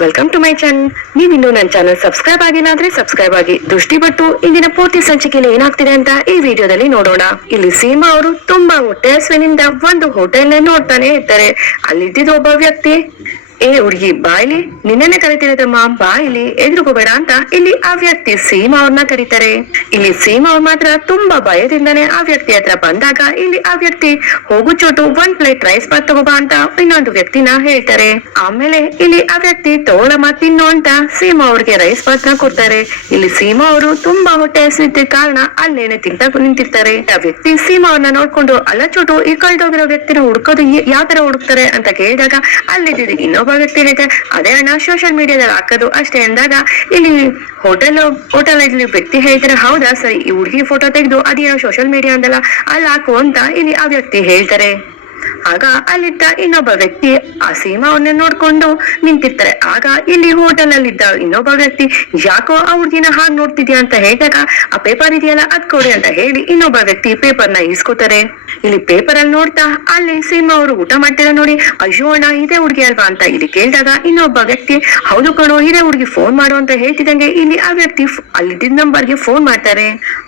Welcome to my channel ನೀವಿನ್ನು ನನ್ನ channel subscribe ಆಗಿಲ್ಲ ಅಂದ್ರೆ ಸಬ್ಸ್ಕ್ರೈಬ್ ಆಗಿ ದೃಷ್ಟಿ ಬಟ್ಟು ಇಂದಿನ ಪೂರ್ತಿ ಸಂಚಿಕೆಯಲ್ಲಿ ಏನಾಗ್ತಿದೆ ಅಂತ ಈ ವಿಡಿಯೋದಲ್ಲಿ ನೋಡೋಣ. ಇಲ್ಲಿ ಸೀಮಾ ಅವರು ತುಂಬಾ ಹೊಟ್ಟೆ ಹಸುವಿನಿಂದ ಒಂದು ಹೋಟೆಲ್ ನೋಡ್ತಾನೆ ಇರ್ತಾರೆ. ಅಲ್ಲಿದ್ದಿದ್ದು ಒಬ್ಬ ವ್ಯಕ್ತಿ ಏ ಹುಡುಗಿ ಬಾಯ್ಲಿ ನಿನ್ನೆನೆ ಕರಿತಿರೋದಮ್ಮ ಬಾಯ್ಲಿ ಎದುರುಗೋಬೇಡ ಅಂತ ಇಲ್ಲಿ ಆ ವ್ಯಕ್ತಿ ಸೀಮಾ ಅವ್ರನ್ನ ಕರೀತಾರೆ. ಇಲ್ಲಿ ಸೀಮಾ ಅವ್ರ ಮಾತ್ರ ತುಂಬಾ ಭಯದಿಂದಾನೆ ಆ ವ್ಯಕ್ತಿ ಹತ್ರ ಬಂದಾಗ ಇಲ್ಲಿ ಆ ವ್ಯಕ್ತಿ ಹೋಗು ಚೋಟು ಒಂದ್ ಪ್ಲೇಟ್ ರೈಸ್ ಬಾತ್ ತಗೋಬಾ ಅಂತ ಇನ್ನೊಂದು ವ್ಯಕ್ತಿನ ಹೇಳ್ತಾರೆ. ಆಮೇಲೆ ಇಲ್ಲಿ ಆ ವ್ಯಕ್ತಿ ತೋಳಮ್ಮ ತಿನ್ನು ಅಂತ ಸೀಮಾ ಅವ್ರಿಗೆ ರೈಸ್ ಬಾತ್ನ ಕೊಡ್ತಾರೆ. ಇಲ್ಲಿ ಸೀಮಾ ಅವರು ತುಂಬಾ ಹೊಟ್ಟೆ ಹಸಿದ ಕಾರಣ ಅಲ್ಲೇನೆ ತಿಂತ ನಿಂತಿರ್ತಾರೆ. ಆ ವ್ಯಕ್ತಿ ಸೀಮಾ ಅವ್ರನ್ನ ನೋಡ್ಕೊಂಡು ಅಲ್ಲ ಚೋಟು ಈ ಕಳ್ದೋಗಿರೋ ವ್ಯಕ್ತಿನ ಹುಡ್ಕೋದು ಯಾವ ತರ ಹುಡುಕ್ತಾರೆ ಅಂತ ಕೇಳಿದಾಗ ಅಲ್ಲೇ ಇನ್ನೊಬ್ಬ ಹೇಳಿದೆ ಅದೇ ಅಣ್ಣ ಸೋಷಿಯಲ್ ಮೀಡಿಯಾದಲ್ಲಿ ಹಾಕೋದು ಅಷ್ಟೇ ಅಂದಾಗ ಇಲ್ಲಿ ಹೋಟೆಲ್ ಹೋಟೆಲ್ ಇಲ್ಲಿ ವ್ಯಕ್ತಿ ಹೇಳ್ತಾರೆ, ಹೌದಾ, ಸರಿ, ಈ ಹುಡುಗಿ ಫೋಟೋ ತೆಗೆದು, ಅದೇನೋ ಸೋಷಿಯಲ್ ಮೀಡಿಯಾ ಅಂದಲ್ಲ, ಅಲ್ಲಿ ಹಾಕು ಅಂತ ಇಲ್ಲಿ ಆ ವ್ಯಕ್ತಿ ಹೇಳ್ತಾರೆ. ಆಗ ಅಲ್ಲಿದ್ದ ಇನ್ನೊಬ್ಬ ವ್ಯಕ್ತಿ ಆ ಸೀಮಾವನ್ನ ನೋಡ್ಕೊಂಡು ನಿಂತಿರ್ತಾರೆ. ಆಗ ಇಲ್ಲಿ ಹೋಟೆಲ್ ಅಲ್ಲಿದ್ದ ಇನ್ನೊಬ್ಬ ವ್ಯಕ್ತಿ, ಯಾಕೋ ಹುಡ್ಗಿನ ಹಾಗೆ ನೋಡ್ತಿದ್ಯಾ ಅಂತ ಹೇಳಿದಾಗ, ಆ ಪೇಪರ್ ಇದೆಯಲ್ಲ ಅದ್ ಕೊಡಿ ಅಂತ ಹೇಳಿ ಇನ್ನೊಬ್ಬ ವ್ಯಕ್ತಿ ಪೇಪರ್ನ ಇಸ್ಕೋತಾರೆ ಇಲ್ಲಿ ಪೇಪರ್ ಅಲ್ಲಿ ನೋಡ್ತಾ, ಅಲ್ಲಿ ಸೀಮಾ ಅವರು ಊಟ ಮಾಡ್ತಿರ ನೋಡಿ, ಅಯ್ಯೋ ಅಣ್ಣ, ಇದೇ ಹುಡುಗಿ ಅಲ್ವಾ? ಅಂತ ಇಲ್ಲಿ ಕೇಳಿದಾಗ ಇನ್ನೊಬ್ಬ ವ್ಯಕ್ತಿ, ಹೌದು ಕಣೋ, ಇದೇ ಹುಡುಗಿ ಫೋನ್ ಮಾಡು ಅಂತ ಹೇಳ್ತಿದಂಗೆ ಇಲ್ಲಿ ಆ ವ್ಯಕ್ತಿ ಅಲ್ಲಿದ್ದ ನಂಬರ್ಗೆ ಫೋನ್ ಮಾಡ್ತಾರೆ.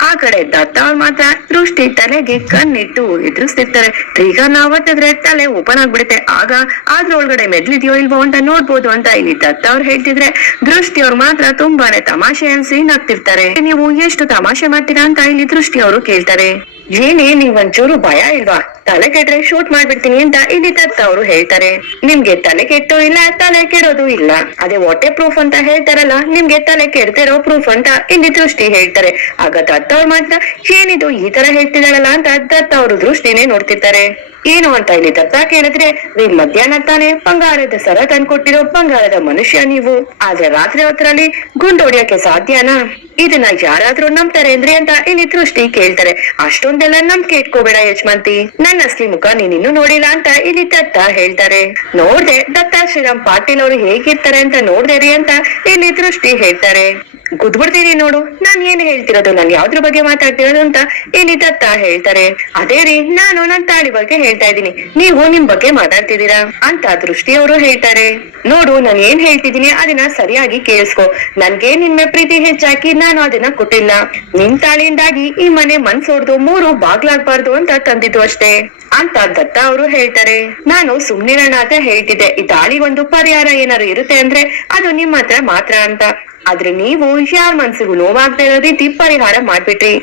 ಆ ಕಡೆ ದತ್ತ ಅವ್ರು ಮಾತ್ರ ದೃಷ್ಟಿ ತಲೆಗೆ ಕಣ್ಣಿಟ್ಟು ಎದುರಿಸ್ತಿರ್ತಾರೆ. ಈಗ ನಾವತ್ತಿದ್ರೆ ತಲೆ ಓಪನ್ ಆಗ್ಬಿಡುತ್ತೆ. ಆಗ ಅದ್ರೊಳಗಡೆ ಮೆದ್ಲಿದ್ಯೋ ಇಲ್ವೋ ಅಂತ ನೋಡ್ಬೋದು ಅಂತ ಇಲ್ಲಿ ದತ್ತ ಅವ್ರು ಹೇಳ್ತಿದ್ರೆ ದೃಷ್ಟಿ ಅವ್ರು ಮಾತ್ರ ತುಂಬಾನೇ ತಮಾಷೆ ಅನ್ಸಿ ನಗ್ತಿರ್ತಾರೆ ನೀವು ಎಷ್ಟು ತಮಾಷೆ ಮಾಡ್ತೀರಾ ಅಂತ ಇಲ್ಲಿ ದೃಷ್ಟಿ ಅವರು ಕೇಳ್ತಾರೆ. ಏನೇ, ನೀವ್ ಒಂಚೂರು ಭಯ ಇಲ್ವಾ? ತಲೆ ಕೆಟ್ರೆ ಶೂಟ್ ಮಾಡ್ಬಿಡ್ತೀನಿ ಅಂತ ಇಲ್ಲಿ ಅವರು ಹೇಳ್ತಾರೆ. ನಿಮ್ಗೆ ತಲೆ ಕೆಟ್ಟು ಇಲ್ಲ, ತಲೆ ಕೆಡೋದು ಇಲ್ಲ. ಅದೇ ವಾಟರ್ ಪ್ರೂಫ್ ಅಂತ ಹೇಳ್ತಾರಲ್ಲ, ನಿಮ್ಗೆ ತಲೆ ಕೆಡ್ತಿರೋ ಪ್ರೂಫ್ ಅಂತ ಇಲ್ಲಿ ದೃಷ್ಟಿ ಹೇಳ್ತಾರೆ. ಆಗ ದತ್ತ ಅವ್ರು ಮಾತ್ರ, ಏನಿದು ಈ ತರ ಹೇಳ್ತಿದಾಳಲ್ಲ ಅಂತ ದತ್ತ ಅವರು ದೃಷ್ಟಿನೇ ನೋಡ್ತಿರ್ತಾರೆ. ಏನು ಅಂತ ಇಲ್ಲಿ ದತ್ತ ಕೇಳಿದ್ರೆ ನೀ ಮಧ್ಯಾಹ್ನ ತಾನೇ ಬಂಗಾರದ ಸರ ತಂದ್ಕೊಟ್ಟಿರೋ ಬಂಗಾರದ ಮನುಷ್ಯ ನೀವು. ಆದ್ರೆ ರಾತ್ರಿ ಹೊತ್ತರಲ್ಲಿ ಗುಂಡು ಹೊಡಿಯಕ್ಕೆ ಸಾಧ್ಯನಾ? ಇದನ್ನ ಯಾರಾದ್ರೂ ನಂಬ್ತಾರೆ ಅಂದ್ರೆ ಅಂತ ಇಲ್ಲಿ ದೃಷ್ಟಿ ಕೇಳ್ತಾರೆ. ಅಷ್ಟೊಂದೆಲ್ಲ ನಂಬಿಕೆ ಇಟ್ಕೋಬೇಡ ಯಜಮಾಂತಿ ನನ್ನ ಅಸ್ಲಿ ಮುಖ ನೀನ್ ಇನ್ನೂ ನೋಡಿಲ್ಲ ಅಂತ ಇಲ್ಲಿ ದತ್ತ ಹೇಳ್ತಾರೆ. ನೋಡ್ದೆ ದತ್ತ ಶ್ರೀರಾಮ್ ಪಾಟೀಲ್ ಅವರು ಹೇಗಿರ್ತಾರೆ ಅಂತ ನೋಡ್ದೆ ರೀ ಅಂತ ಇಲ್ಲಿ ದೃಷ್ಟಿ ಹೇಳ್ತಾರೆ. ಗುದ್ಬಿಡ್ತೀನಿ ನೋಡು. ನಾನ್ ಏನ್ ಹೇಳ್ತಿರೋದು? ನಾನ್ ಯಾವ್ದ್ರ ಬಗ್ಗೆ ಮಾತಾಡ್ತಿರೋದು ಅಂತ ಇಲ್ಲಿ ತತ್ತ ಹೇಳ್ತಾರೆ. ಅದೇ ರೀ, ನಾನು ನನ್ ತಾಳಿ ಬಗ್ಗೆ ಹೇಳ್ತಾ ಇದ್ದೀನಿ. ನೀವು ನಿಮ್ ಬಗ್ಗೆ ಮಾತಾಡ್ತಿದ್ದೀರಾ ಅಂತ ದೃಷ್ಟಿಯವರು ಹೇಳ್ತಾರೆ. ನೋಡು, ನಾನು ಏನ್ ಹೇಳ್ತಿದ್ದೀನಿ ಅದನ್ನ ಸರಿಯಾಗಿ ಕೇಳಿಸ್ಕೊ. ನನ್ಗೆ ನಿನ್ನೆ ಪ್ರೀತಿ ಹೆಚ್ಚಾಕಿ ನಾನು ಅದನ್ನ ಕೊಟ್ಟಿಲ್ಲ. ನಿನ್ ತಾಳಿಯಿಂದಾಗಿ ಈ ಮನೆ ಮನ್ಸೋಡ್ದು ಮೂರು ಬಾಗ್ಲಾಗ್ಬಾರ್ದು ಅಂತ ತಂದಿದ್ದು ಅಷ್ಟೇ. ಅಂತ ದತ್ತ ಅವರು ಹೇಳ್ತಾರೆ. ನಾನು ಸುಮ್ನಿರಣ್ಣ ಅಂತ ಹೇಳ್ತಿದ್ದೆ, ಈ ತಾಳಿ ಒಂದು ಪರಿಹಾರ ಏನಾದ್ರು ಇರುತ್ತೆ ಅಂದ್ರೆ ಅದು ನಿಮ್ಮ ಹತ್ರ ಮಾತ್ರ ಅಂತ. ಆದ್ರೆ ನೀವು ಯಾರ ಮನ್ಸಿಗೂ ನೋವಾಗ್ತಾ ಇರೋ ರೀತಿ ಪರಿಹಾರ ಮಾಡ್ಬಿಟ್ರಿ.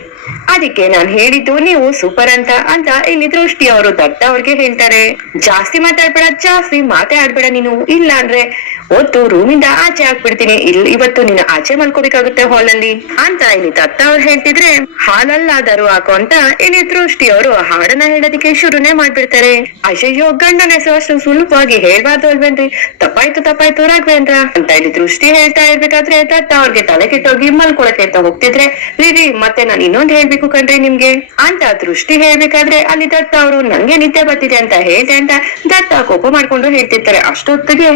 ಅದಕ್ಕೆ ನಾನ್ ಹೇಳಿದ್ದು ನೀವು ಸೂಪರ್ ಅಂತ ಅಂತ ಇಲ್ಲಿ ದೃಷ್ಟಿ ಅವರು ದತ್ತ ಅವ್ರಿಗೆ ಹೇಳ್ತಾರೆ. ಜಾಸ್ತಿ ಮಾತಾಡ್ಬೇಡ ಜಾಸ್ತಿ ಮಾತೇ ಆಡ್ಬೇಡ ನೀನು. ಇಲ್ಲ ಅಂದ್ರೆ ಒತ್ತು ರೂಮಿಂದ ಆಚೆ ಹಾಕ್ಬಿಡ್ತೀನಿ ಇಲ್ಲಿ ಇವತ್ತು ನೀನು ಆಚೆ ಮಲ್ಕೋಬೇಕಾಗುತ್ತೆ ಹಾಲ್ ಅಲ್ಲಿ ಅಂತ ಇಲ್ಲಿ ದತ್ತ ಅವ್ರು ಹೇಳ್ತಿದ್ರೆ ಹಾಲಲ್ಲಾದರೂ ಹಾಕು ಅಂತ ಇಲ್ಲಿ ದೃಷ್ಟಿ ಅವರು ಹಾಡನ್ನ ಹೇಳೋದಕ್ಕೆ ಶುರುನೇ ಮಾಡ್ಬಿಡ್ತಾರೆ. ಅಯ್ಯಯ್ಯೋ ಗಂಡನ ಹೆಸರು ಸುಲಭವಾಗಿ ಹೇಳ್ಬಾರ್ದು ಅಲ್ವೇನ್ರಿ? ತಪ್ಪಾಯ್ತು ತಪ್ಪಾಯ್ತು ರಾಘವೇಂದ್ರ ಅಂತ ಇಲ್ಲಿ ದೃಷ್ಟಿ ಹೇಳ್ತಾ ಇರ್ಬೇಕಾದ್ರೆ ದತ್ತ ಅವ್ರಿಗೆ ತಲೆ ಕೆಟ್ಟೋಗಿ ಮಲ್ಕೊಳಕ್ಕೆ ಅಂತ ಹೋಗ್ತಿದ್ರೆ ರೀ, ಮತ್ತೆ ನಾನು ಇನ್ನೊಂದ್ ಹೇಳ್ಬೇಕು ಕಂಡ್ರೆ ನಿಮ್ಗೆ? ಅಂತ ದೃಷ್ಟಿ ಹೇಳ್ಬೇಕಾದ್ರೆ ಅಲ್ಲಿ ದತ್ತ ಅವರು, ನಂಗೆ ನಿದ್ದೆ ಬರ್ತಿದೆ ಅಂತ ಹೇಳ್ದೆ ಅಂತ ದತ್ತ ಕೋಪ ಮಾಡ್ಕೊಂಡು ಹೇಳ್ತಿರ್ತಾರೆ. ಅಷ್ಟೊತ್ತಿಗೆ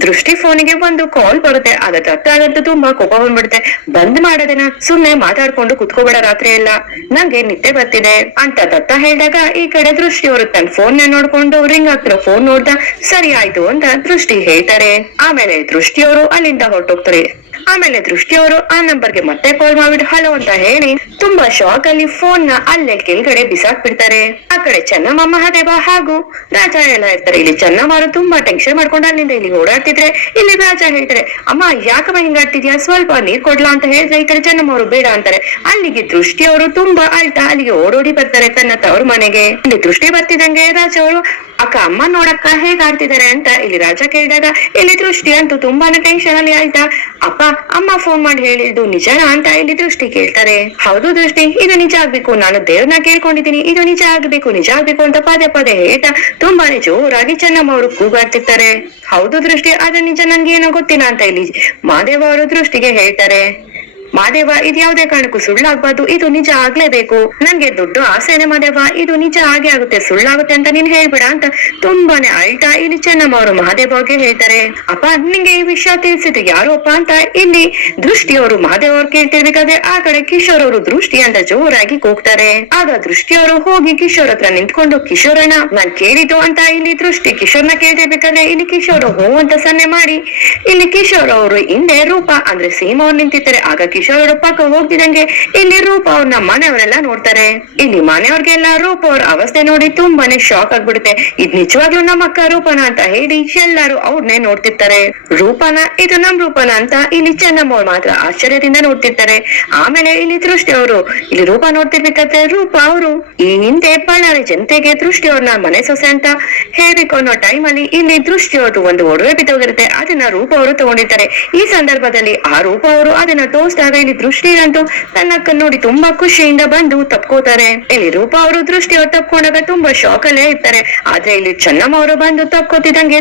ದೃಷ್ಟಿ ಫೋನಿಗೆ ಒಂದು ಕಾಲ್ ಬರುತ್ತೆ. ಅದ ದತ್ತ ಅದಂತೂ ತುಂಬಾ ಕೋಪ ಬಂದ್ಬಿಡುತ್ತೆ. ಬಂದ್ ಮಾಡೋದನ್ನ ಸುಮ್ನೆ ಮಾತಾಡ್ಕೊಂಡು ಕುತ್ಕೋಬೇಡ ರಾತ್ರಿ ಎಲ್ಲ. ನಂಗೆ ನಿದ್ದೆ ಬರ್ತಿದೆ. ಅಂತ ದತ್ತ ಹೇಳಿದಾಗ ಈ ಕಡೆ ದೃಷ್ಟಿ ಅವರು ತನ್ನ ಫೋನ್ ನೋಡ್ಕೊಂಡು, ರಿಂಗ್ ಆಗ್ತಿರೋ ಫೋನ್ ನೋಡ್ದ ಸರಿ ಆಯ್ತು ಅಂತ ದೃಷ್ಟಿ ಹೇಳ್ತಾರೆ. ಆಮೇಲೆ ದೃಷ್ಟಿಯವರು ಅಲ್ಲಿಂದ ಹೊರಟೋಗ್ತಾರೆ. ಆಮೇಲೆ ದೃಷ್ಟಿಯವರು ಆ ನಂಬರ್ಗೆ ಮತ್ತೆ ಕಾಲ್ ಮಾಡ್ಬಿಟ್ಟು ಹಲೋ ಅಂತ ಹೇಳಿ ತುಂಬಾ ಶಾಕ್ ಅಲ್ಲಿ ಫೋನ್ನ ಅಲ್ಲೇ ಕೆಳಗಡೆ ಬಿಸಾಕ್ ಬಿಡ್ತಾರೆ ಆ ಕಡೆ ಚೆನ್ನಮ್ಮ ಮಹಾದೇವ ಹಾಗೂ ರಾಜ ಎಲ್ಲ ಇರ್ತಾರೆ ಇಲ್ಲಿ ಚೆನ್ನಮ್ಮರು ತುಂಬಾ ಟೆನ್ಷನ್ ಮಾಡ್ಕೊಂಡು ಅಲ್ಲಿಂದ ಇಲ್ಲಿ ಓಡಾಡ್ತಿದ್ರೆ, ಇಲ್ಲಿ ರಾಜ ಹೇಳ್ತಾರೆ, ಅಮ್ಮ, ಯಾಕಮ್ಮ ಹಿಂಗಾಡ್ತಿದ್ಯಾ ಸ್ವಲ್ಪ ನೀರ್ ಕೊಡ್ಲಾ ಅಂತ ಹೇಳಿದ್ರೆ ಈ ಕಡೆ ಚೆನ್ನಮ್ಮ ಅವರು ಬೇಡ ಅಂತಾರೆ. ಅಲ್ಲಿಗೆ ದೃಷ್ಟಿಯವರು ತುಂಬಾ ಅಳ್ತಾ ಅಲ್ಲಿಗೆ ಓಡೋಡಿ ಬರ್ತಾರೆ ತನ್ನ ತವ್ರ ಮನೆಗೆ. ಇಲ್ಲಿ ದೃಷ್ಟಿ ಬರ್ತಿದಂಗೆ ರಾಜ ಅವರು ಅಕ್ಕ, ಅಮ್ಮ ನೋಡಕ್ಕ ಹೇಗ್ ಆಡ್ತಿದ್ದಾರೆ ಅಂತ ಇಲ್ಲಿ ರಾಜ ಕೇಳಿದಾಗ, ಇಲ್ಲಿ ದೃಷ್ಟಿ ಅಂತೂ ತುಂಬಾನೇ ಟೆನ್ಷನ್ ಅಲ್ಲಿ ಆಯ್ತಾ. ಅಪ್ಪ, ಅಮ್ಮ ಫೋನ್ ಮಾಡಿ ಹೇಳಿದ್ದು ನಿಜನಾ ಅಂತ ಇಲ್ಲಿ ದೃಷ್ಟಿ ಕೇಳ್ತಾರೆ. ಹೌದು ದೃಷ್ಟಿ, ಇದು ನಿಜ ಆಗ್ಬೇಕು. ನಾನು ದೇವ್ರನ್ನ ಕೇಳ್ಕೊಂಡಿದ್ದೀನಿ. ಇದು ನಿಜ ಆಗ್ಬೇಕು ನಿಜ ಆಗ್ಬೇಕು ಅಂತ ಪದೇ ಪದೇ ಹೇಳ್ತಾ ತುಂಬಾನೇ ಜೋರಾಗಿ ಚೆನ್ನಮ್ಮ ಅವರು ಕೂಗಾಡ್ತಿರ್ತಾರೆ. ಹೌದು ದೃಷ್ಟಿ ಆದ್ರೆ ನಿಜ ನನ್ಗೆ ಏನೋ ಗೊತ್ತಿಲ್ಲ ಅಂತ ಇಲ್ಲಿ ಮಾದೇವ ಅವರು ದೃಷ್ಟಿಗೆ ಹೇಳ್ತಾರೆ. ಮಾದೇವ, ಇದು ಯಾವುದೇ ಕಾರಣಕ್ಕೂ ಸುಳ್ಳಾಗ್ಬಾರ್ದು. ಇದು ನಿಜ ಆಗ್ಲೇಬೇಕು. ನನ್ಗೆ ದುಡ್ಡು ಆಸೆನೆ ಮಾದೇವ, ಇದು ನಿಜ ಆಗೇ ಆಗುತ್ತೆ. ಸುಳ್ಳಾಗುತ್ತೆ ಅಂತ ನೀನ್ ಹೇಳ್ಬೇಡ ಅಂತ ತುಂಬಾನೇ ಅಳ್ತಾ ಇಲ್ಲಿ ಚೆನ್ನಮ್ಮ ಅವರು ಮಹಾದೇವ ಹೇಳ್ತಾರೆ. ಅಪ್ಪ, ನಿಂಗೆ ಈ ವಿಷಯ ತಿಳಿಸಿದ್ದು ಯಾರು ಅಪ್ಪ ಅಂತ? ಇಲ್ಲಿ ದೃಷ್ಟಿಯವರು ಮಹಾದೇವ್ ಅವ್ರು ಕೇಳ್ತಿರ್ಬೇಕಾದ್ರೆ ಆ ಕಡೆ ಕಿಶೋರ್ ಅವರು ದೃಷ್ಟಿ ಅಂತ ಜೋರಾಗಿ ಕೂಗ್ತಾರೆ. ಆಗ ದೃಷ್ಟಿಯವರು ಹೋಗಿ ಕಿಶೋರ್ ಹತ್ರ ನಿಂತ್ಕೊಂಡು, ಕಿಶೋರಣ್ಣ, ನಾನ್ ಕೇಳಿದ್ದು ಅಂತ ಇಲ್ಲಿ ದೃಷ್ಟಿ ಕಿಶೋರ್ನ ಕೇಳ್ತಿರ್ಬೇಕಾದ್ರೆ ಇಲ್ಲಿ ಕಿಶೋರ್ ಹೋ ಅಂತ ಸನ್ನೆ ಮಾಡಿ, ಇಲ್ಲಿ ಕಿಶೋರ್ ಅವರು ಹಿಂದೆ ರೂಪ ಅಂದ್ರೆ ಸೀಮಾ ಅವ್ರು ನಿಂತಿದ್ದಾರೆ ಆಗ ಕಿಶೋರ್ ಅವರು ಪಕ್ಕ ಹೋಗ್ತಿದಂಗೆ ಇಲ್ಲಿ ರೂಪ ಅವ್ರನ್ನ ಮನೆಯವರೆಲ್ಲ ನೋಡ್ತಾರೆ. ಇಲ್ಲಿ ಮನೆಯವ್ರಿಗೆಲ್ಲ ರೂಪ ಅವ್ರ ಅವಸ್ಥೆ ನೋಡಿ ತುಂಬಾನೇ ಶಾಕ್ ಆಗ್ಬಿಡುತ್ತೆ. ಇದ್ ನಿಜವಾಗ್ಲೂ ನಮ್ಮ ಅಕ್ಕ ರೂಪನ ಅಂತ ಹೇಳಿ ಎಲ್ಲಾರು ಅವ್ರನ್ನೇ ನೋಡ್ತಿರ್ತಾರೆ. ರೂಪನ, ಇದು ನಮ್ ರೂಪನ ಅಂತ ಇಲ್ಲಿ ಚೆನ್ನಮ್ಮ ಅವ್ರು ಮಾತ್ರ ಆಶ್ಚರ್ಯದಿಂದ ನೋಡ್ತಿರ್ತಾರೆ. ಆಮೇಲೆ ಇಲ್ಲಿ ದೃಷ್ಟಿ ಅವರು, ಇಲ್ಲಿ ರೂಪ ನೋಡ್ತಿರ್ಬೇಕಾದ್ರೆ ರೂಪ ಅವರು, ಈ ಹಿಂದೆ ಬಳ್ಳಾರಿ ಜನತೆಗೆ ದೃಷ್ಟಿ ಅವ್ರನ್ನ ಮನೆ ಸೊಸೆ ಅಂತ ಹೇಳ್ಬೇಕು ಟೈಮ್ ಅಲ್ಲಿ ಇಲ್ಲಿ ದೃಷ್ಟಿ ಅವರು ಒಂದು ಒಡವೆ ಬಿದ್ದೋಗಿರುತ್ತೆ. ಅದನ್ನ ರೂಪ ಅವರು ತಗೊಂಡಿರ್ತಾರೆ. ಈ ಸಂದರ್ಭದಲ್ಲಿ ಆ ರೂಪ ಅವರು ಅದನ್ನ ತೋರಿಸಿದಾಗ ಇಲ್ಲಿ ದೃಷ್ಟಿ ಅಂತೂ ತನ್ನ ನೋಡಿ ತುಂಬಾ ಖುಷಿಯಿಂದ ಬಂದು ತಪ್ಕೋತಾರೆ. ಇಲ್ಲಿ ರೂಪ ಅವರು ದೃಷ್ಟಿ ಅವ್ರು ತಪ್ಕೊಂಡಾಗ ತುಂಬಾ ಶಾಕ್ ಅಲ್ಲೇ ಇರ್ತಾರೆ. ಆದ್ರೆ ಇಲ್ಲಿ ಚೆನ್ನಮ್ಮ ಅವರು ಬಂದು ತಪ್ಕೋತಿದಂಗೆ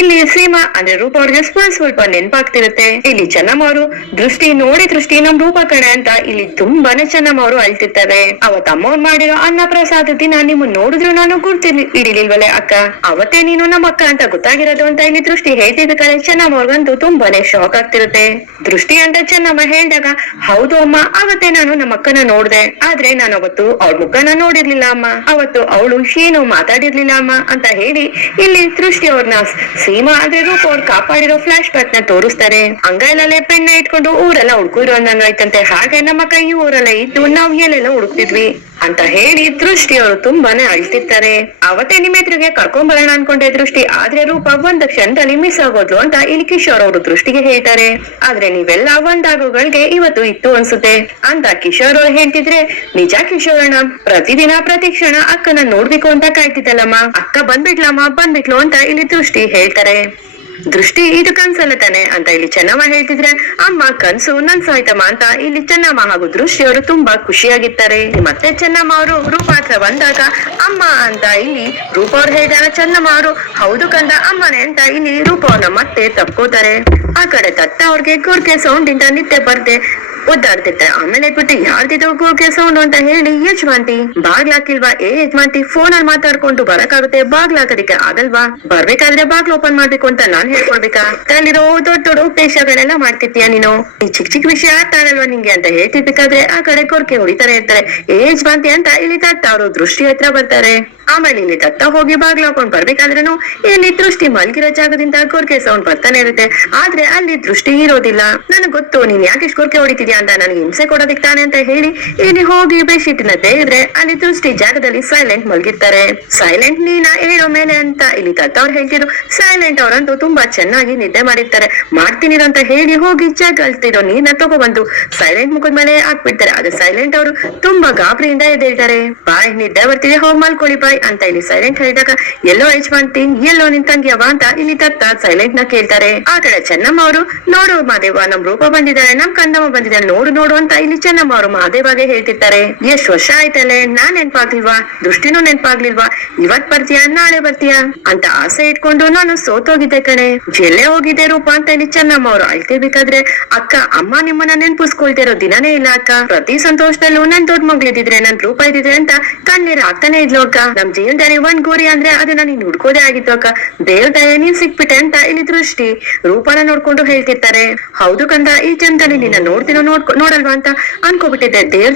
ಇಲ್ಲಿ ಸೀಮಾ ಅಂದ್ರೆ ರೂಪ ಅವ್ರಿಗೆ ಸ್ವಲ್ಪ ನೆನಪಾಗ್ತಿರುತ್ತೆ. ಇಲ್ಲಿ ಚೆನ್ನಮ್ಮ ಅವರು ದೃಷ್ಟಿ ನೋಡಿ ದೃಷ್ಟಿ ನಮ್ ರೂಪ ಕಣೆ ಅಂತ ಇಲ್ಲಿ ತುಂಬಾನೇ ಚೆನ್ನಮ್ಮ ಅವರು ಅಳ್ತಿರ್ತಾರೆ. ಅವ ತಮ್ಮವ್ರು ಮಾಡಿರೋ ಅನ್ನ ಪ್ರಸಾದ ದಿನ ನಿಮ್ಮನ್ನ ನೋಡಿದ್ರು ನಾನು ಗುರ್ತಿರ್ಲಿ ಹಿಡಿಲಿಲ್ವಲೆ ಅಕ್ಕ? ಅವತ್ತೇ ನೀನು ನಮ್ಮ ಅಕ್ಕ ಅಂತ ಗೊತ್ತಾಗಿರೋದು ಅಂತ ಇಲ್ಲಿ ದೃಷ್ಟಿ ಹೇಳ್ತಿದ್ದ ಕಡೆ ಚೆನ್ನಮ್ಮ ಅವ್ರಿಗಂತೂ ತುಂಬಾನೇ ಶಾಕ್ ಆಗ್ತಿರುತ್ತೆ ದೃಷ್ಟಿ ಅಂತ ಚೆನ್ನಮ್ಮ ಹೇಳ್ದಾಗ ಹೌದು ಅಮ್ಮ, ಆವತ್ತೇ ನಾನು ನಮ್ಮ ಅಕ್ಕನ ನೋಡ್ದೆ. ಆದ್ರೆ ನಾನು ಅವತ್ತು ಅವಳ ಮುಖನ ನೋಡಿರ್ಲಿಲ್ಲ ಅಮ್ಮ. ಅವತ್ತು ಅವಳು ಏನು ಮಾತಾಡಿರ್ಲಿಲ್ಲ ಅಮ್ಮ ಅಂತ ಹೇಳಿ ಇಲ್ಲಿ ಸೃಷ್ಟಿ ಅವ್ರನ್ನ ಸೀಮಾ ಅಂದ್ರೆ ರೂಪ ಅವ್ರು ಕಾಪಾಡಿರೋ ಫ್ಲಾಶ್ ಬ್ಯಾಕ್ನ ತೋರಿಸ್ತಾರೆ. ಅಂಗೈಲಲ್ಲೇ ಪೆನ್ನ ಇಟ್ಕೊಂಡು ಊರೆಲ್ಲ ಹುಡ್ಕುರು ಅಂದಂಗಾಯ್ತಂತೆ. ಹಾಗೆ ನಮ್ಮ ಕೈ ಊರೆಲ್ಲ ಇದ್ದು ನಾವ್ ಎಲ್ಲೆಲ್ಲ ಹುಡುಕ್ತಿದ್ವಿ. ಅಂತ ಹೇಳಿ ದೃಷ್ಟಿ ಅವರು ತುಂಬಾನೇ ಅಳ್ತಿರ್ತಾರೆ. ಅವತ್ತೇ ನಿಮ್ಮ ಎದುರಿಗೆ ಕರ್ಕೊಂಡ್ ಬರೋಣ ಅನ್ಕೊಂಡೆ ದೃಷ್ಟಿ. ಆದ್ರೆ ರೂಪ ಒಂದ್ ಕ್ಷಣದಲ್ಲಿ ಮಿಸ್ ಆಗೋದ್ಲು ಅಂತ ಇಲ್ಲಿ ಕಿಶೋರ್ ಅವರು ದೃಷ್ಟಿಗೆ ಹೇಳ್ತಾರೆ. ಆದ್ರೆ ನೀವೆಲ್ಲ ಒಂದಾಗುಗಳಿಗೆ ಇವತ್ತು ಇತ್ತು ಅನ್ಸುತ್ತೆ. ಅಂತ ಕಿಶೋರ್ ಅವ್ರು ಹೇಳ್ತಿದ್ರೆ, ನಿಜ ಕಿಶೋರಣ್ಣ ಪ್ರತಿದಿನ ಪ್ರತಿ ಕ್ಷಣ ಅಕ್ಕನ ನೋಡ್ಬೇಕು ಅಂತ ಕಾಯ್ತಿದ್ದಲ್ಲಮ್ಮ. ಅಕ್ಕ ಬಂದ್ಬಿಟ್ಲಮ್ಮ, ಬಂದ್ಬಿಟ್ಲು ಅಂತ ಇಲ್ಲಿ ದೃಷ್ಟಿ ಹೇಳ್ತಾರೆ. ದೃಷ್ಟಿ ಇದು ಕನ್ಸಲ್ಲ ತಾನೆ ಅಂತ ಇಲ್ಲಿ ಚೆನ್ನಮ್ಮ ಹೇಳ್ತಿದ್ರೆ, ಅಮ್ಮ, ಕನ್ಸು ನನ್ಸಾಯ್ತಮ್ಮ ಅಂತ ಇಲ್ಲಿ ಚೆನ್ನಮ್ಮ ಹಾಗೂ ದೃಶ್ಯ ಅವರು ತುಂಬಾ ಖುಷಿಯಾಗಿರ್ತಾರೆ. ಮತ್ತೆ ಚೆನ್ನಮ್ಮ ಅವರು ರೂಪ ಹತ್ರ ಬಂದಾಗ ಅಮ್ಮ ಅಂತ ಇಲ್ಲಿ ರೂಪ ಅವ್ರು ಹೇಳಿದಾಗ ಚೆನ್ನಮ್ಮ ಅವರು, ಹೌದು ಕಂದ, ಅಮ್ಮನೆ ಅಂತ ಇಲ್ಲಿ ರೂಪ ಅವ್ರನ್ನ ಮತ್ತೆ ತಪ್ಕೋತಾರೆ. ಆ ಕಡೆ ದತ್ತ ಅವ್ರಿಗೆ ಗುರ್ಕೆ ಸೌಂಡ್ ಇಂದ ನಿದ್ದೆ ಬರ್ದೆ ಒದ್ದಾಡ್ತಿರ್ತಾರೆ ಆಮೇಲೆ ಬಿಟ್ಟು ಯಾರ್ದಿದು ಕೆಲಸ ಸೌಂಡ್ ಅಂತ ಹೇಳಿ ಯಜಮಾಂತಿ ಬಾಗ್ಲಾಕಿಲ್ವಾ? ಏ ಯಜಮಾಂತಿ ಫೋನ್ ಅಲ್ಲಿ ಮಾತಾಡ್ಕೊಂಡು ಬರಕಾಗುತ್ತೆ ಬಾಗ್ಲಾಕೋದಿಕ್ಕೆ ಆಗಲ್ವಾ ಬರ್ಬೇಕಾದ್ರೆ ಬಾಗ್ಲು ಓಪನ್ ಮಾಡ್ಬೇಕು ಅಂತ ನಾನ್ ಹೇಳ್ಕೊಡ್ಬೇಕಾ ಅಲ್ಲಿರೋ ದೊಡ್ಡ ದೊಡ್ಡ ಉಪದೇಶಗಳೆಲ್ಲ ಮಾಡ್ತಿರ್ತೀಯ ನೀನು? ಈ ಚಿಕ್ಕ ಚಿಕ್ಕ ವಿಷಯ ಆಗಲ್ವಾ ನಿಂಗೆ ಅಂತ ಹೇಳ್ತಿರ್ಬೇಕಾದ್ರೆ ಆ ಕಡೆ ಕೊರ್ಕೆ ಹೊಡಿತಾರೆ ಇರ್ತಾರೆ ಏ ಯಜಮಾಂತಿ ಅಂತ ಇಲ್ಲಿ ದತ್ತ ಅವರು ದೃಷ್ಟಿ ಹತ್ರ ಬರ್ತಾರೆ. ಆಮೇಲೆ ಇಲ್ಲಿ ತತ್ತ ಹೋಗಿ ಬಾಗ್ಲು ಹಾಕೊಂಡ್ ಬರ್ಬೇಕಾದ್ರೂ ಇಲ್ಲಿ ದೃಷ್ಟಿ ಮಲ್ಗಿರೋ ಜಾಗದಿಂದ ಕೊರ್ಕೆ ಸೌಂಡ್ ಬರ್ತಾನೆ ಇರುತ್ತೆ. ಆದ್ರೆ ಅಲ್ಲಿ ದೃಷ್ಟಿ ಇರೋದಿಲ್ಲ. ನನಗ್ ಗೊತ್ತು, ನೀನ್ ಯಾಕೆ ಕೊರ್ಕೆ ಹೊಡಿತಿದ್ಯಾ? ಅಂತ ನನಗೆ ಹಿಂಸೆ ಕೊಡೋದಿಕ್ ತಾನೆ ಅಂತ ಹೇಳಿ ಇಲ್ಲಿ ಹೋಗಿ ಬೆಡ್ಶೀಟ್ನ ತೆಗೆದ್ರೆ ಅಲ್ಲಿ ದೃಷ್ಟಿ ಜಾಗದಲ್ಲಿ ಸೈಲೆಂಟ್ ಮಲಗಿರ್ತಾರೆ ಸೈಲೆಂಟ್ ನೀನ? ಹೇಳೋ ಮೇಲೆ ಅಂತ? ಇಲ್ಲಿ ತತ್ತವ್ರು ಹೇಳ್ತಿದ್ರು. ಸೈಲೆಂಟ್ ಅವರಂತೂ ತುಂಬಾ ಚೆನ್ನಾಗಿ ನಿದ್ದೆ ಮಾಡಿರ್ತಾರೆ. ಮಾಡ್ತೀನಿ ಅಂತ ಹೇಳಿ ಹೋಗಿ ಜಾಗ ಅಳ್ತಿರೋ ನೀರ್ನ ತಗೊಬಂದು ಸೈಲೆಂಟ್ ಮುಖದ ಮೇಲೆ ಹಾಕ್ಬಿಡ್ತಾರೆ. ಆದ್ರೆ ಸೈಲೆಂಟ್ ಅವರು ತುಂಬಾ ಗಾಬರಿಯಿಂದ ಎದ್ದೇಳ್ತಾರೆ. ಬಾಯ್, ನಿದ್ದೆ ಬರ್ತಿದೆ. ಹೋಗ್ ಮಲ್ಕೊಳ್ಳಿ ಬಾಯ್ ಅಂತ ಇಲ್ಲಿ ಸೈಲೆಂಟ್ ಹೇಳಿದಾಗ, ಎಲ್ಲೋ ಯಜಮಾನ್ತಿ ಎಲ್ಲೋ ನಿನ್ ಅಂತ ಇಲ್ಲಿ ತತ್ತ ಸೈಲೆಂಟ್ನ ಕೇಳ್ತಾರೆ. ಆ ಕಡೆ ಚೆನ್ನಮ್ಮ ಅವರು, ನೋಡು ಮಾದೇವ ನಮ್ ರೂಪ ಬಂದಿದ್ದಾರೆ ನಮ್ ಕಂದಮ್ಮ ಬಂದಿದ್ದಾರೆ ನೋಡು ನೋಡು ಅಂತ ಇಲ್ಲಿ ಚೆನ್ನಮ್ಮ ಅವರು ಮಹಾದೇವಾಗೆ ಹೇಳ್ತಿರ್ತಾರೆ. ಎಷ್ಟ್ ವರ್ಷ ಆಯ್ತಲ್ಲೇ, ನಾ ನೆನ್ಪಾಗ್ಲಿಲ್ವಾ? ದೃಷ್ಟಿನೂ ನೆನ್ಪಾಗ್ಲಿಲ್ವಾ? ಇವತ್ ಬರ್ತೀಯಾ, ನಾಳೆ ಬರ್ತೀಯಾ? ಅಂತ ಆಸೆ ಇಟ್ಕೊಂಡು ನಾನು ಸೋತೋಗಿದ್ದೆ ಕಣೆ. ಎಲ್ಲೇ ಹೋಗಿದ್ದೆ ರೂಪ ಅಂತ ಇಲ್ಲಿ ಚೆನ್ನಮ್ಮ ಅವರು ಬೇಕಾದ್ರೆ ಅಕ್ಕ, ಅಮ್ಮ ನಿಮ್ಮನ್ನ ನೆನ್ಪಿಸ್ಕೊಳ್ತಿರೋ ದಿನನೇ ಇಲ್ಲ ಅಕ್ಕ. ಪ್ರತಿ ಸಂತೋಷದಲ್ಲೂ ನನ್ ದೊಡ್ಡ ಮಗಳಿದ್ರೆ ನನ್ ರೂಪ ಇದ್ದಿದ್ರೆ ಅಂತ ಕಣ್ಣೀರ್ ಆಗ್ತಾನೆ ಇದ್ಲು ಅಕ್ಕ. ನಮ್ ಜೀವನದಲ್ಲಿ ಒಂದ್ ಗೋರಿ ಅಂದ್ರೆ ಅದನ್ನ ನೀನ್ ಹುಡ್ಕೋದೇ ಆಗಿತ್ತು ಅಕ್ಕ. ದೇವ್ ದಯ ನೀನ್ ಸಿಕ್ಬಿಟ್ಟೆ ಅಂತ ಇಲ್ಲಿ ದೃಷ್ಟಿ ರೂಪನ ನೋಡ್ಕೊಂಡು ಹೇಳ್ತಿರ್ತಾರೆ. ಹೌದು ಕಂದ, ಈ ಜನ್ಮದಲ್ಲಿ ನಿನ್ನ ನೋಡ್ತೀನೋ ನೋಡ್ಕೊ, ನೋಡಲ್ವಾ ಅಂತ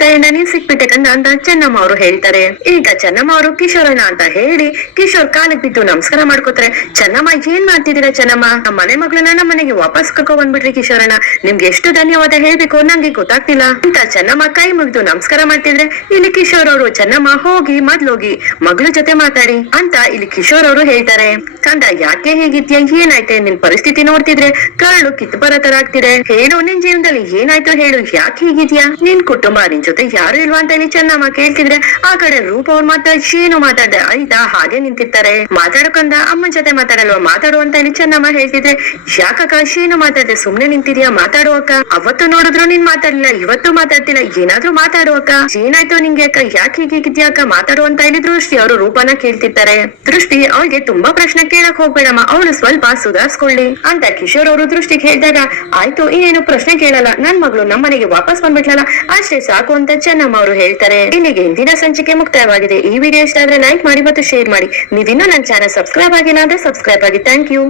ದಯಿಂದ ನೀನ್ ಸಿಕ್ಬಿಟ್ಟೆ ಕಂದ ಅಂತ ಚೆನ್ನಮ್ಮ ಅವರು ಹೇಳ್ತಾರೆ. ಈಗ ಚೆನ್ನಮ್ಮ ಅವರು ಕಿಶೋರನ ಅಂತ ಹೇಳಿ ಕಿಶೋರ್ ಕಾಲಿಗೆ ಬಿದ್ದು ನಮಸ್ಕಾರ ಮಾಡ್ಕೋತಾರೆ ಚೆನ್ನಮ್ಮ, ಏನ್ ಮಾಡ್ತಿದ್ದೀರಾ ಚೆನ್ನಮ್ಮ? ನಮ್ಮ ಮನೆ ಮಗಳನ್ನ ನಮ್ಮ ಮನೆಗೆ ವಾಪಸ್ ಕರ್ಕೊ ಬಂದ್ಬಿಟ್ರಿ ಕಿಶೋರನ ನಿಮ್ಗೆ ಎಷ್ಟು ಧನ್ಯವಾದ ಹೇಳ್ಬೇಕು ನಂಗೆ ಗೊತ್ತಾಗ್ತಿಲ್ಲ. ಅಂತ ಚೆನ್ನಮ್ಮ ಕೈ ಮುಗಿದು ನಮಸ್ಕಾರ ಮಾಡ್ತಿದ್ರೆ, ಇಲ್ಲಿ ಕಿಶೋರ್ ಅವರು, ಚೆನ್ನಮ್ಮ, ಹೋಗಿ, ಮೊದ್ಲೋಗಿ, ಮಗಳ ಜೊತೆ ಮಾತಾಡಿ ಅಂತ ಇಲ್ಲಿ ಕಿಶೋರ್ ಅವರು ಹೇಳ್ತಾರೆ. ಕಂದ, ಯಾಕೆ ಹೇಗಿದ್ಯಾ? ಏನಾಯ್ತೆ? ನಿನ್ ಪರಿಸ್ಥಿತಿ ನೋಡ್ತಿದ್ರೆ ಕರಳು ಕಿತ್ ಬರೋ ತರ ಆಗ್ತಿದೆ. ಹೇಳು, ನಿನ್ ಜೀವನದಲ್ಲಿ ಏನಾಯ್ತು ಹೇಳು. ಯಾಕೆ ಹೀಗಿದ್ಯಾ? ನಿನ್ ಕುಟುಂಬ ನಿನ್ ಜೊತೆ ಯಾರು ಇಲ್ವಾ ಅಂತ ಹೇಳಿ ಚೆನ್ನಮ್ಮ ಕೇಳ್ತಿದ್ರೆ, ಆ ಕಡೆ ರೂಪ ಅವ್ರು ಮಾತ್ರ ಏನು ಮಾತಾಡ್ದೆ? ಆಯ್ತಾ ಹಾಗೆ ನಿಂತಿರ್ತಾರೆ. ಮಾತಾಡಕಂದ ಅಮ್ಮನ ಜೊತೆ ಮಾತಾಡಲ್ವಾ? ಮಾತಾಡು ಅಂತ ಹೇಳಿ ಚೆನ್ನಮ್ಮ ಹೇಳ್ತಿದ್ರೆ ಯಾಕಕ್ಕ ಶೀನು ಮಾತಾಡ್ದೆ? ಸುಮ್ನೆ ನಿಂತಿದ್ಯಾ? ಮಾತಾಡು ಅಕ್ಕ. ಅವತ್ತು ನೋಡಿದ್ರು ನೀನ್ ಮಾತಾಡ್ಲಿಲ್ಲ, ಇವತ್ತು ಮಾತಾಡ್ತಿಲ್ಲ. ಏನಾದ್ರೂ ಮಾತಾಡು ಅಕ್ಕ. ಏನಾಯ್ತು ನಿಂಗೆ ಅಕ್ಕ? ಯಾಕೆ ಹೀಗಿದ್ಯಾ ಅಕ್ಕ? ಮಾತಾಡು ಅಂತ ಹೇಳಿ ದೃಷ್ಟಿ ಅವರು ರೂಪನ ಕೇಳ್ತಿರ್ತಾರೆ. ದೃಷ್ಟಿ, ಅವಳಿಗೆ ತುಂಬಾ ಪ್ರಶ್ನೆ ಕೇಳಕ್ ಹೋಗ್ಬೇಡಮ್ಮ. ಅವಳು ಸ್ವಲ್ಪ ಸುಧಾರಿಸ್ಕೊಳ್ಳಿ ಅಂತ ಕಿಶೋರ್ ಅವರು ದೃಷ್ಟಿಗೆ ಹೇಳ್ದಾಗ, ಆಯ್ತು, ಇನ್ನೇನು ಪ್ರಶ್ನೆ ಕೇಳಲ್ಲ. ನನ್ ಮಗಳು ನಮ್ಮನೆಗೆ ವಾಪಸ್ ಬಂದ್ಬಿಟ್ಲಲ್ಲ? ಅಷ್ಟೇ ಸಾಕು ಅಂತ ಚೆನ್ನಮ್ಮ ಅವರು ಹೇಳ್ತಾರೆ. ಇಲ್ಲಿಗೆ ಇಂದಿನ ಸಂಚಿಕೆ ಮುಕ್ತಾಯವಾಗಿದೆ. ಈ ವಿಡಿಯೋ ಇಷ್ಟ ಆದ್ರೆ ಲೈಕ್ ಮಾಡಿ ಮತ್ತು ಶೇರ್ ಮಾಡಿ. ನೀವಿನ್ನೂ ನನ್ನ ಚಾನಲ್ ಸಬ್ಸ್ಕ್ರೈಬ್ ಆಗಿಲ್ಲ ಅಂದ್ರೆ ಸಬ್ಸ್ಕ್ರೈಬ್ ಆಗಿ. Thank you